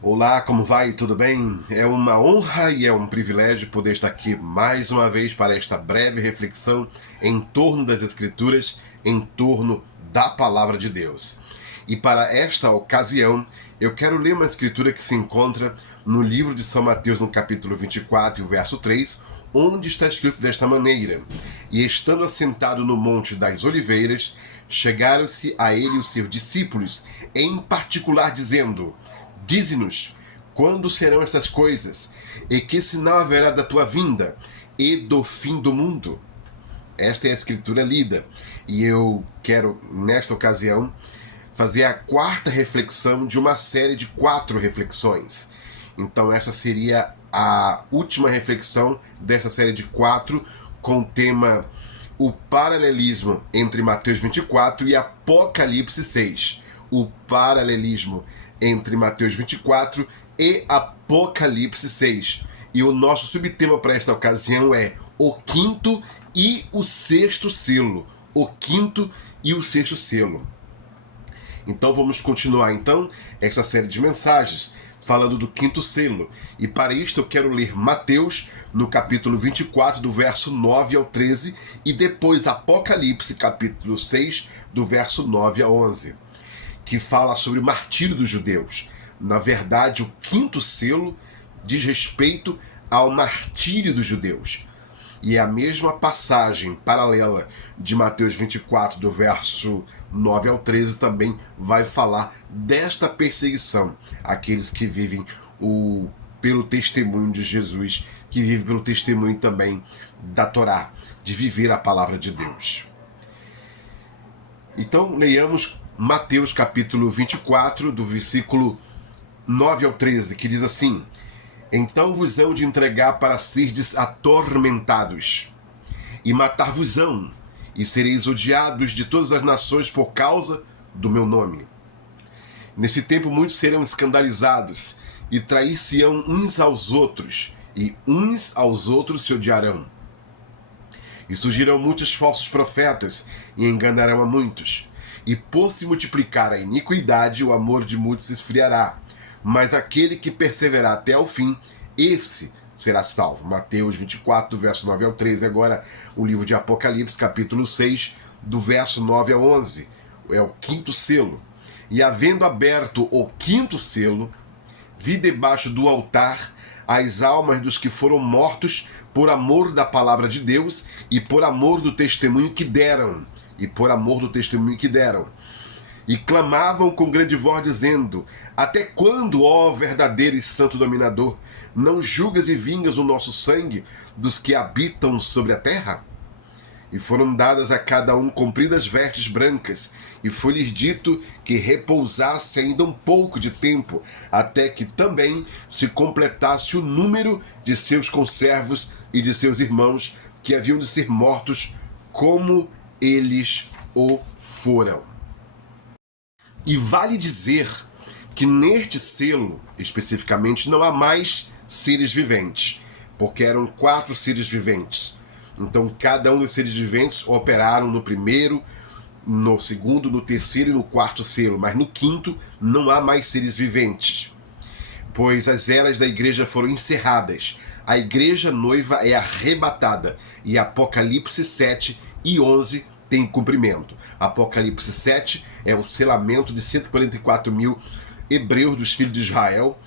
Olá, como vai? Tudo bem? É uma honra e é um privilégio poder estar aqui mais uma vez para esta breve reflexão em torno das Escrituras, em torno da Palavra de Deus. E para esta ocasião, eu quero ler uma escritura que se encontra no livro de São Mateus, no capítulo 24, o verso 3, onde está escrito desta maneira: E estando assentado no Monte das Oliveiras, chegaram-se a ele os seus discípulos, em particular dizendo: Dize-nos, quando serão essas coisas? E que sinal haverá da tua vinda e do fim do mundo? Esta é a escritura lida. E eu quero, nesta ocasião, fazer a quarta reflexão de uma série de 4 reflexões. Então essa seria a última reflexão dessa série de 4, com o tema o paralelismo entre Mateus 24 e Apocalipse 6. O paralelismo entre Mateus 24 e Apocalipse 6. E o nosso subtema para esta ocasião é o quinto e o sexto selo. O quinto e o sexto selo. Então vamos continuar então esta série de mensagens falando do quinto selo. E para isto eu quero ler Mateus no capítulo 24, do verso 9 ao 13, e depois Apocalipse, capítulo 6, do verso 9 a 11, que fala sobre o martírio dos judeus. Na verdade, o quinto selo diz respeito ao martírio dos judeus. E a mesma passagem paralela de Mateus 24, do verso 9 ao 13, também vai falar desta perseguição àqueles que vivem pelo testemunho de Jesus, que vivem pelo testemunho também da Torá, de viver a palavra de Deus. Então, leiamos Mateus capítulo 24, do versículo 9 ao 13, que diz assim: Então vos hão de entregar para serdes atormentados, e matar-vos-ão, e sereis odiados de todas as nações por causa do meu nome. Nesse tempo muitos serão escandalizados, e trair-se-ão uns aos outros, e uns aos outros se odiarão. E surgirão muitos falsos profetas, e enganarão a muitos. E por se multiplicar a iniquidade, o amor de muitos se esfriará. Mas aquele que perseverar até ao fim, esse será salvo. Mateus 24, do verso 9 ao 13. Agora, o livro de Apocalipse, capítulo 6, do verso 9 ao 11. É o quinto selo. E havendo aberto o quinto selo, vi debaixo do altar as almas dos que foram mortos por amor da palavra de Deus e por amor do testemunho que deram. E clamavam com grande voz, dizendo: Até quando, ó verdadeiro e santo dominador, não julgas e vingas o nosso sangue dos que habitam sobre a terra? E foram dadas a cada um compridas vestes brancas, e foi-lhes dito que repousasse ainda um pouco de tempo, até que também se completasse o número de seus conservos e de seus irmãos, que haviam de ser mortos como eles o foram. E vale dizer que neste selo, especificamente, não há mais seres viventes, porque eram 4 seres viventes. Então, cada um dos seres viventes operaram no primeiro, no segundo, no terceiro e no quarto selo, mas no quinto não há mais seres viventes, pois as eras da igreja foram encerradas. A igreja noiva é arrebatada, e Apocalipse 7 e 11 tem cumprimento. Apocalipse 7 é o selamento de 144 mil hebreus dos filhos de Israel,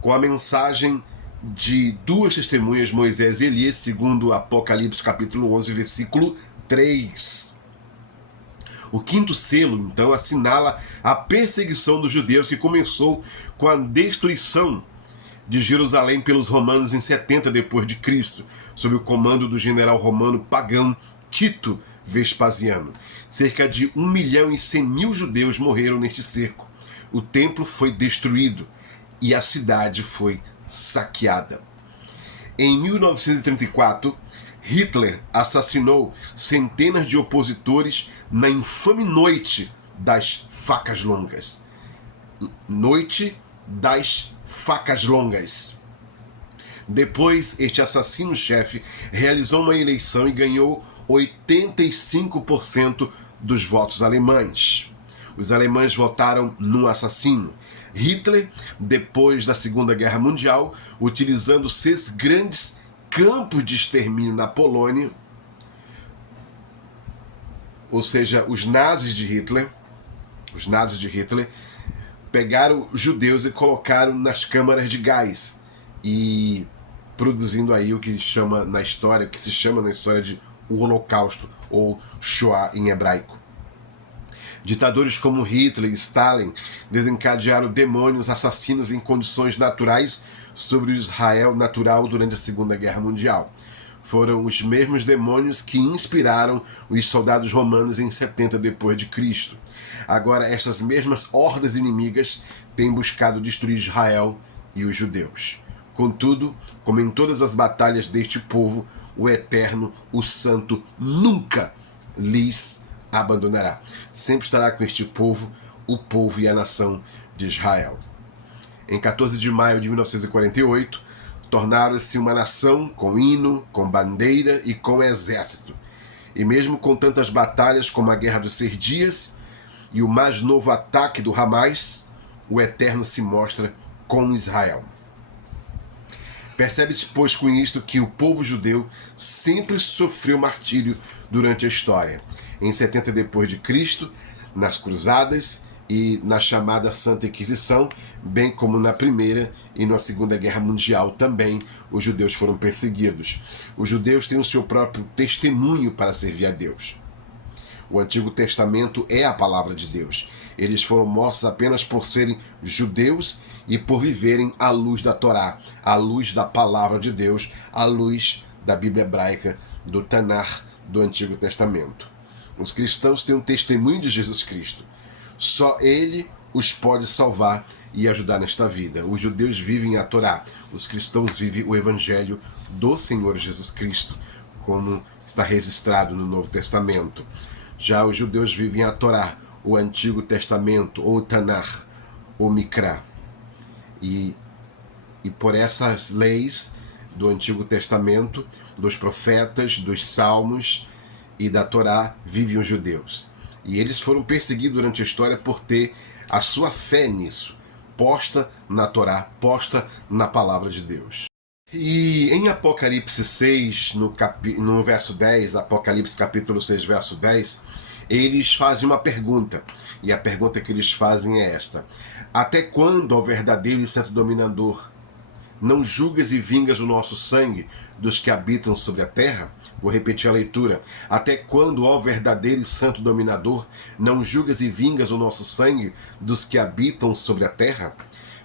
com a mensagem de 2 testemunhas, Moisés e Elias, segundo Apocalipse capítulo 11, versículo 3. O quinto selo, então, assinala a perseguição dos judeus, que começou com a destruição de Jerusalém pelos romanos em 70 depois de Cristo, sob o comando do general romano pagão Tito Vespasiano. Cerca de 1.100.000 judeus morreram neste cerco. O templo foi destruído e a cidade foi saqueada. Em 1934, Hitler assassinou centenas de opositores na infame Noite das Facas Longas. Noite das Facas Longas. Depois, este assassino-chefe realizou uma eleição e ganhou 85% dos votos alemães. Os alemães votaram no assassino. Hitler, depois da Segunda Guerra Mundial, utilizando 6 grandes campos de extermínio na Polônia, ou seja, os nazis de Hitler, pegaram judeus e colocaram nas câmaras de gás e produzindo aí o que se chama na história de o Holocausto ou Shoah em hebraico. Ditadores como Hitler e Stalin desencadearam demônios assassinos em condições naturais sobre o Israel natural durante a Segunda Guerra Mundial. Foram os mesmos demônios que inspiraram os soldados romanos em 70 depois de Cristo. Agora, estas mesmas hordas inimigas têm buscado destruir Israel e os judeus. Contudo, como em todas as batalhas deste povo, o Eterno, o Santo, nunca lhes abandonará. Sempre estará com este povo, o povo e a nação de Israel. Em 14 de maio de 1948, tornaram-se uma nação com hino, com bandeira e com exército. E mesmo com tantas batalhas como a Guerra dos 6 Dias e o mais novo ataque do Hamas, o Eterno se mostra com Israel. Percebe-se, pois, com isto que o povo judeu sempre sofreu martírio durante a história. Em 70 depois de Cristo, nas cruzadas e na chamada Santa Inquisição, bem como na Primeira e na Segunda Guerra Mundial também, os judeus foram perseguidos. Os judeus têm o seu próprio testemunho para servir a Deus. O Antigo Testamento é a palavra de Deus. Eles foram mortos apenas por serem judeus e por viverem à luz da Torá, à luz da palavra de Deus, à luz da Bíblia hebraica, do Tanar, do Antigo Testamento. Os cristãos têm um testemunho de Jesus Cristo. Só Ele os pode salvar e ajudar nesta vida. Os judeus vivem a Torá, os cristãos vivem o Evangelho do Senhor Jesus Cristo, como está registrado no Novo Testamento. Já os judeus vivem a Torá, o Antigo Testamento, ou o Tanar, o Mikra. E por essas leis do Antigo Testamento, dos profetas, dos salmos e da Torá, vivem os judeus. E eles foram perseguidos durante a história por ter a sua fé nisso, posta na Torá, posta na palavra de Deus. E em Apocalipse 6, no verso 10, Apocalipse capítulo 6, verso 10, eles fazem uma pergunta. E a pergunta que eles fazem é esta: até quando, ó verdadeiro e santo dominador, não julgas e vingas o nosso sangue dos que habitam sobre a terra? Vou repetir a leitura. Até quando, ó verdadeiro e santo dominador, não julgas e vingas o nosso sangue dos que habitam sobre a terra?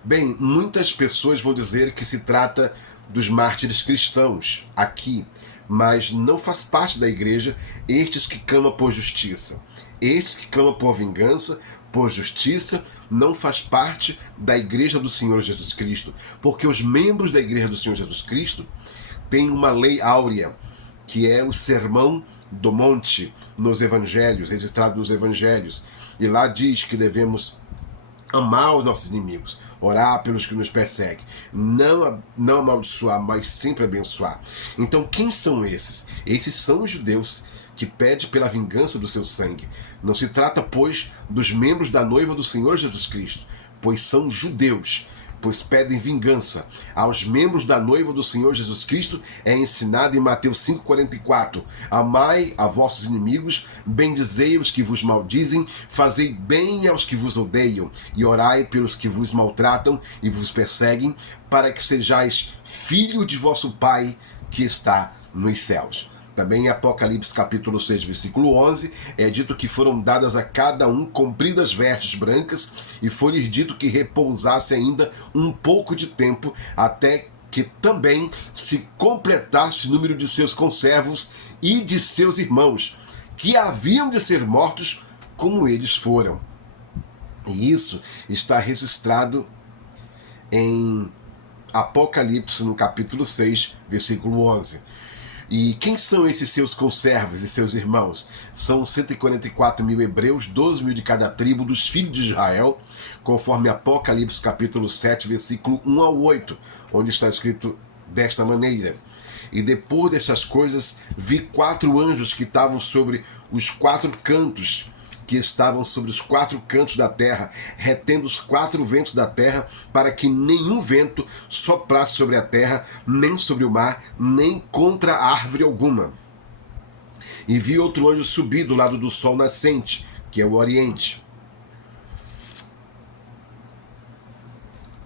Bem, muitas pessoas vão dizer que se trata dos mártires cristãos aqui, mas não faz parte da igreja estes que clamam por justiça. Estes que clamam por vingança, por justiça, não faz parte da igreja do Senhor Jesus Cristo, porque os membros da igreja do Senhor Jesus Cristo têm uma lei áurea, que é o Sermão do Monte nos Evangelhos, registrado nos Evangelhos. E lá diz que devemos amar os nossos inimigos, orar pelos que nos perseguem, não amaldiçoar, mas sempre abençoar. Então, quem são esses? Esses são os judeus que pedem pela vingança do seu sangue. Não se trata, pois, dos membros da noiva do Senhor Jesus Cristo, pois são judeus, pois pedem vingança. Aos membros da noiva do Senhor Jesus Cristo é ensinado em Mateus 5,44: amai a vossos inimigos, bendizei os que vos maldizem, fazei bem aos que vos odeiam, e orai pelos que vos maltratam e vos perseguem, para que sejais filhos de vosso Pai que está nos céus. Também em Apocalipse capítulo 6, versículo 11, é dito que foram dadas a cada um compridas vestes brancas, e foi-lhes dito que repousasse ainda um pouco de tempo, até que também se completasse o número de seus conservos e de seus irmãos, que haviam de ser mortos como eles foram. E isso está registrado em Apocalipse, no capítulo 6, versículo 11. E quem são esses seus conservos e seus irmãos? São 144 mil hebreus, 12 mil de cada tribo dos filhos de Israel, conforme Apocalipse capítulo 7, versículo 1 ao 8, onde está escrito desta maneira: e depois dessas coisas vi 4 anjos que estavam sobre os 4 cantos que estavam sobre os 4 cantos da terra, retendo os 4 ventos da terra, para que nenhum vento soprasse sobre a terra, nem sobre o mar, nem contra árvore alguma. E vi outro anjo subir do lado do sol nascente, que é o Oriente.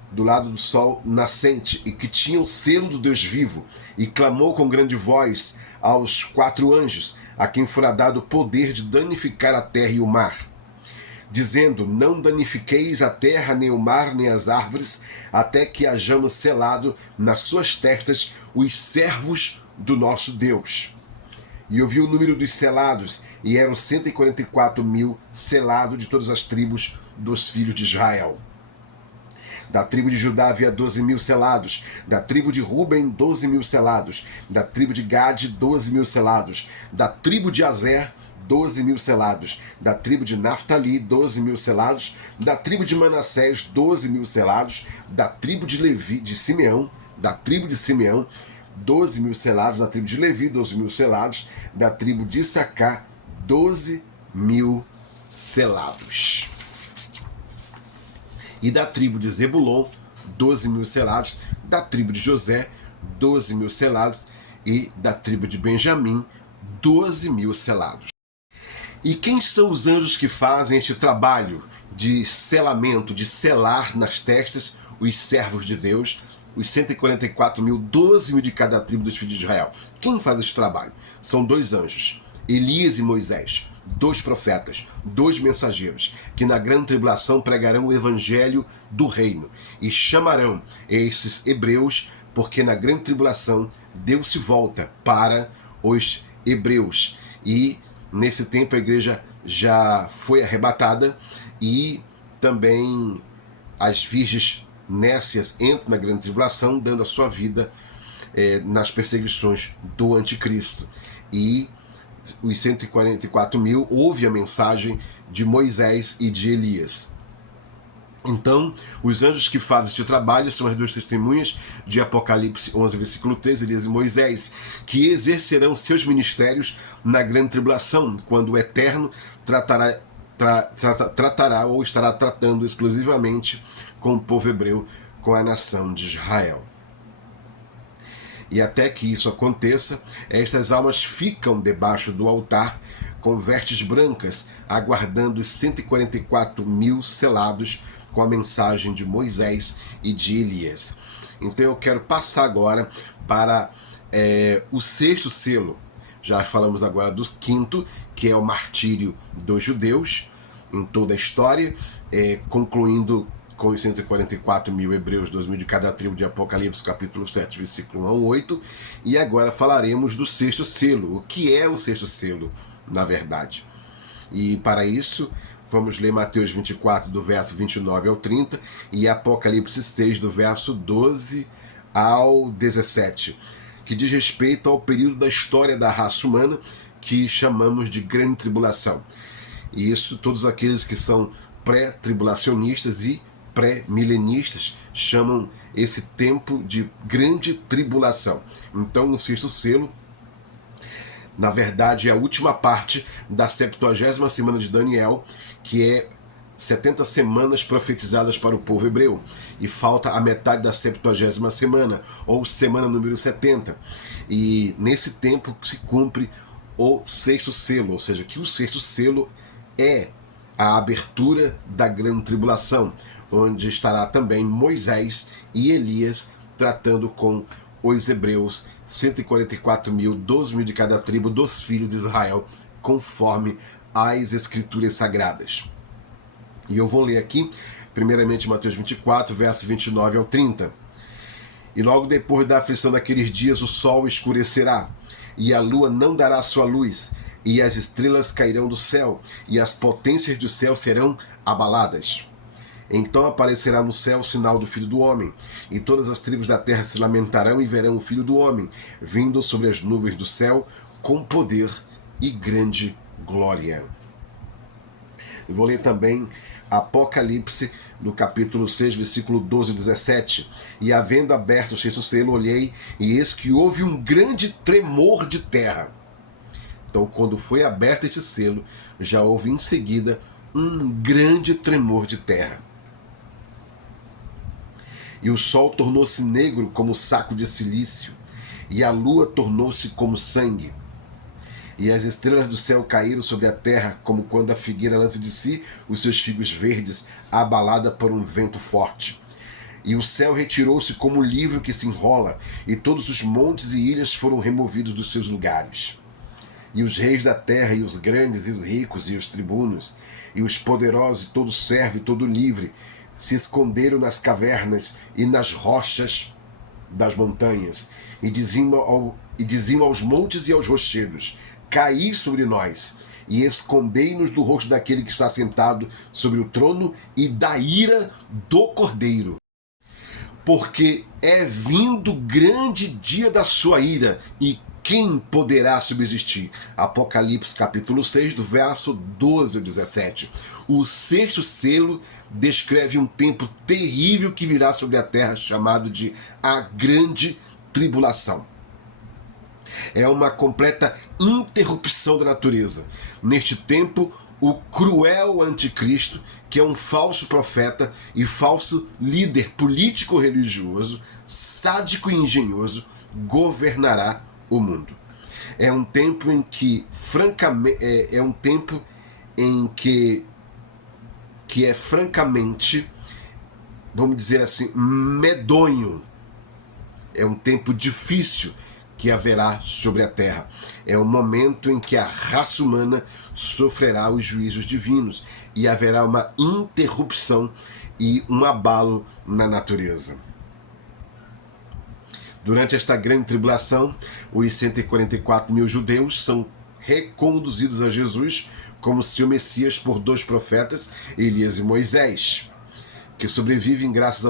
Do lado do sol nascente, e que tinha o selo do Deus vivo, e clamou com grande voz aos 4 anjos, a quem fora dado o poder de danificar a terra e o mar, dizendo: não danifiqueis a terra, nem o mar, nem as árvores, até que hajamos selado nas suas testas os servos do nosso Deus. E eu vi o número dos selados, e eram 144.000 selados de todas as tribos dos filhos de Israel. Da tribo de Judá havia 12.000 selados, da tribo de Ruben 12.000 selados, da tribo de Gade 12.000 selados, da tribo de Azer 12.000 selados, da tribo de Naftali 12.000 selados, da tribo de Manassés 12.000 selados, da tribo de Levi, de Simeão, 12.000 selados, da tribo de Levi 12.000 selados, da tribo de Issacar 12.000 selados. E da tribo de Zebulon, 12.000 selados, da tribo de José, 12.000 selados, e da tribo de Benjamim, 12.000 selados. E quem são os anjos que fazem este trabalho de selamento, de selar nas testas os servos de Deus, os 144.000, 12.000 de cada tribo dos filhos de Israel? Quem faz esse trabalho? São 2 anjos, Elias e Moisés, 2 profetas, 2 mensageiros, que na grande tribulação pregarão o evangelho do reino e chamarão esses hebreus, porque na grande tribulação Deus se volta para os hebreus. E nesse tempo a igreja já foi arrebatada, e também as virgens nécias entram na grande tribulação, dando a sua vida nas perseguições do anticristo. E os 144.000 ouve a mensagem de Moisés e de Elias. Então, os anjos que fazem este trabalho são as 2 testemunhas de Apocalipse 11, versículo 3, Elias e Moisés, que exercerão seus ministérios na grande tribulação, quando o Eterno tratará ou estará tratando exclusivamente com o povo hebreu, com a nação de Israel. E até que isso aconteça, estas almas ficam debaixo do altar com vestes brancas, aguardando os 144.000 selados com a mensagem de Moisés e de Elias. Então eu quero passar agora para o 6º selo. Já falamos agora do 5º, que é o martírio dos judeus em toda a história, concluindo com os 144.000 hebreus, 2.000 de cada tribo, de Apocalipse, capítulo 7, versículo 1 a 8. E agora falaremos do 6º selo. O que é o 6º selo, na verdade? E para isso, vamos ler Mateus 24, do verso 29 ao 30, e Apocalipse 6, do verso 12 ao 17, que diz respeito ao período da história da raça humana, que chamamos de grande tribulação. E isso, todos aqueles que são pré-tribulacionistas e pré-milenistas chamam esse tempo de grande tribulação. Então, o 6º selo, na verdade, é a última parte da 70ª semana de Daniel, que é 70 semanas profetizadas para o povo hebreu, e falta a metade da 70ª semana, ou semana número 70. E nesse tempo se cumpre o 6º selo, ou seja, que o 6º selo é a abertura da grande tribulação, onde estará também Moisés e Elias tratando com os hebreus, 144.000, 12.000 de cada tribo dos filhos de Israel, conforme as escrituras sagradas. E eu vou ler aqui, primeiramente Mateus 24, verso 29 ao 30. E logo depois da aflição daqueles dias, o sol escurecerá, e a lua não dará sua luz, e as estrelas cairão do céu, e as potências do céu serão abaladas. Então aparecerá no céu o sinal do Filho do Homem, e todas as tribos da terra se lamentarão e verão o Filho do Homem, vindo sobre as nuvens do céu, com poder e grande glória. Eu vou ler também Apocalipse, no capítulo 6, versículo 12 e 17. E havendo aberto o 6º selo, olhei, e eis que houve um grande tremor de terra. Então, quando foi aberto este selo, já houve em seguida um grande tremor de terra. E o sol tornou-se negro como saco de cilício, e a lua tornou-se como sangue. E as estrelas do céu caíram sobre a terra, como quando a figueira lança de si os seus figos verdes, abalada por um vento forte. E o céu retirou-se como um livro que se enrola, e todos os montes e ilhas foram removidos dos seus lugares. E os reis da terra, e os grandes, e os ricos, e os tribunos, e os poderosos, e todo servo, e todo livre, se esconderam nas cavernas e nas rochas das montanhas, e diziam aos montes e aos rochedos: caí sobre nós, e escondei-nos do rosto daquele que está sentado sobre o trono e da ira do Cordeiro. Porque é vindo o grande dia da sua ira, e quem poderá subsistir? Apocalipse capítulo 6, do verso 12 ao 17. O sexto selo descreve um tempo terrível que virá sobre a terra, chamado de a Grande Tribulação. É uma completa interrupção da natureza. Neste tempo, o cruel anticristo, que é um falso profeta e falso líder político-religioso, sádico e engenhoso, governará o mundo. É um tempo em que, francamente, é francamente, vamos dizer assim, medonho. É um tempo difícil que haverá sobre a terra. É o momento em que a raça humana sofrerá os juízos divinos e haverá uma interrupção e um abalo na natureza. Durante esta grande tribulação, os 144 mil judeus são reconduzidos a Jesus como seu Messias por dois profetas, Elias e Moisés, que sobrevivem graças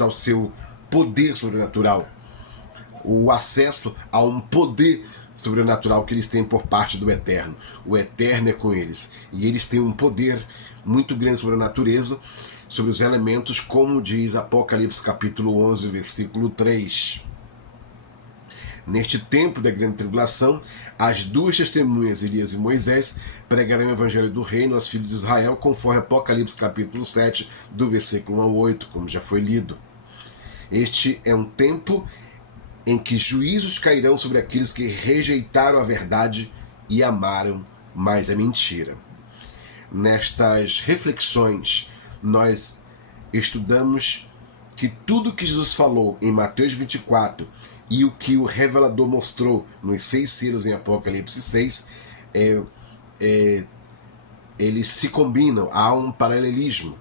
ao seu poder sobrenatural, o acesso a um poder sobrenatural que eles têm por parte do Eterno. O Eterno é com eles, e eles têm um poder muito grande sobre a natureza, sobre os elementos, como diz Apocalipse capítulo 11, versículo 3. Neste tempo da grande tribulação, as duas testemunhas, Elias e Moisés, pregarão o evangelho do reino aos filhos de Israel, conforme Apocalipse capítulo 7, do versículo 1 ao 8, como já foi lido. Este é um tempo em que juízos cairão sobre aqueles que rejeitaram a verdade e amaram mais a mentira. Nestas reflexões, nós estudamos que tudo que Jesus falou em Mateus 24 e o que o revelador mostrou nos 6 selos em Apocalipse 6, eles se combinam, há um paralelismo.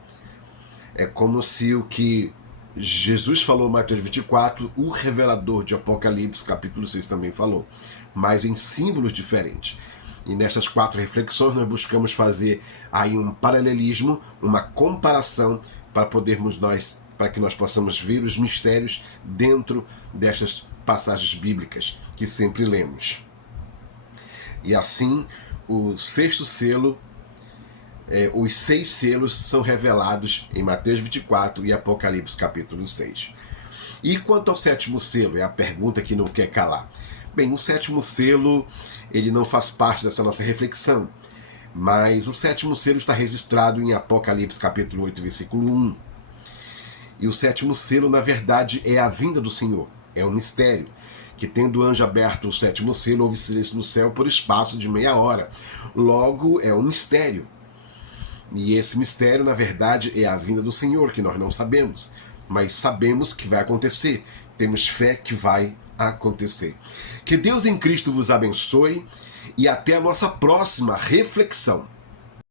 É como se o que Jesus falou em Mateus 24, o revelador de Apocalipse capítulo 6 também falou, mas em símbolos diferentes. E nessas 4 reflexões nós buscamos fazer aí um paralelismo, uma comparação para que nós possamos ver os mistérios dentro destas passagens bíblicas que sempre lemos. E assim, o 6º selo, os 6 selos são revelados em Mateus 24 e Apocalipse capítulo 6. E quanto ao 7º selo? É a pergunta que não quer calar. Bem, o 7º selo, ele não faz parte dessa nossa reflexão, mas o 7º selo está registrado em Apocalipse capítulo 8, versículo 1. E o 7º selo, na verdade, é a vinda do Senhor. É um mistério, que tendo o anjo aberto o 7º selo, houve silêncio no céu por espaço de meia hora. Logo, é um mistério. E esse mistério, na verdade, é a vinda do Senhor, que nós não sabemos, mas sabemos que vai acontecer. Temos fé que vai acontecer. Que Deus em Cristo vos abençoe e até a nossa próxima reflexão.